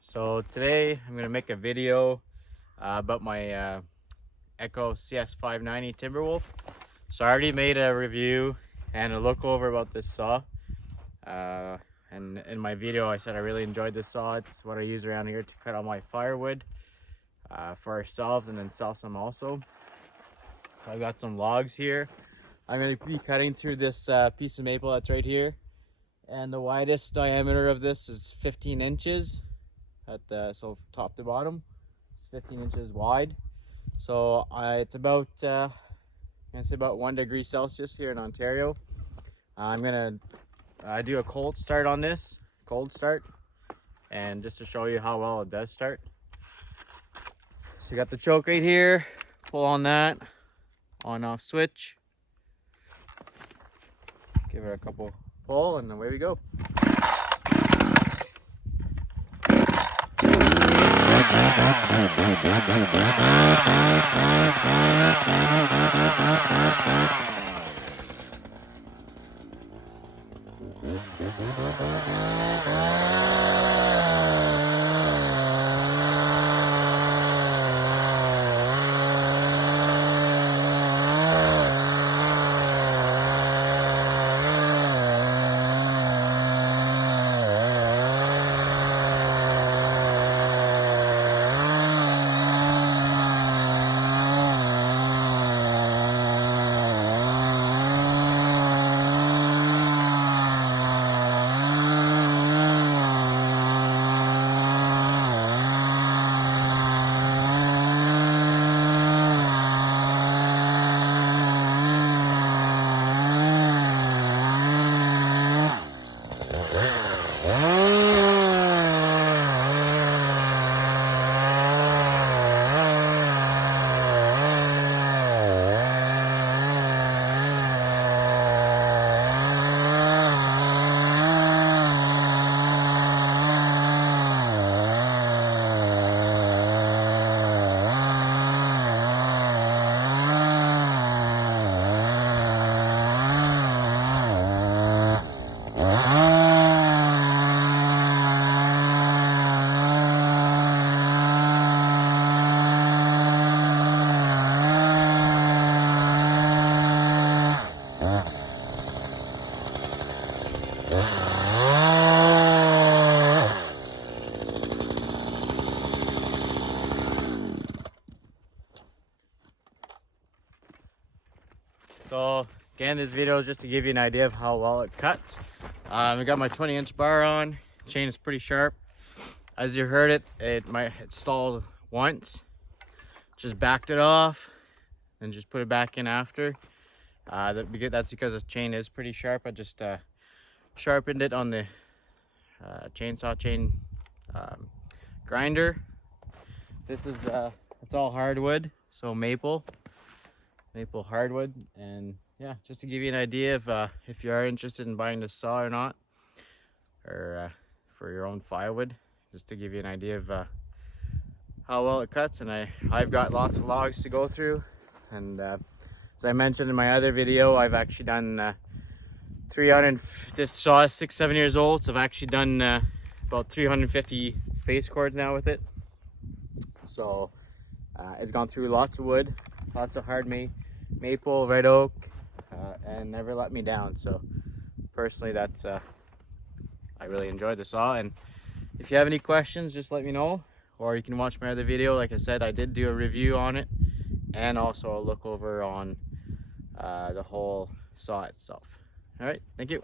So today I'm gonna make a video about my Echo CS590 Timberwolf. So I already made a review and a look over about this saw. And in my video I said I really enjoyed this saw. It's what I use around here to cut all my firewood for ourselves and then sell some also. So I've got some logs here. I'm gonna be cutting through this piece of maple that's right here. And the widest diameter of this is 15 inches. So top to bottom, it's 15 inches wide. So it's about, I'm gonna say about 1 degree Celsius here in Ontario. I'm gonna do a cold start on this, and just to show you how well it does start. So you got the choke right here, pull on that, on off switch. Give her a couple pull and away we go. So again, this video is just to give you an idea of how well it cuts. I got my 20-inch bar on. Chain is pretty sharp. As you heard it stalled once. Just backed it off and just put it back in after. That's because the chain is pretty sharp. I just sharpened it on the chainsaw chain grinder. This is it's all hardwood, so maple hardwood. And yeah, just to give you an idea of if you are interested in buying this saw or not, or for your own firewood, just to give you an idea of how well it cuts. And I've got lots of logs to go through, and as I mentioned in my other video, I've actually done 300. This saw is 6-7 years old, so I've actually done about 350 face cords now with it. So it's gone through lots of wood, lots of hard maple, red oak, and never let me down. So personally, that's I really enjoyed the saw. And if you have any questions, just let me know, or you can watch my other video. Like I said, I did do a review on it and also a look over on the whole saw itself. All right, thank you.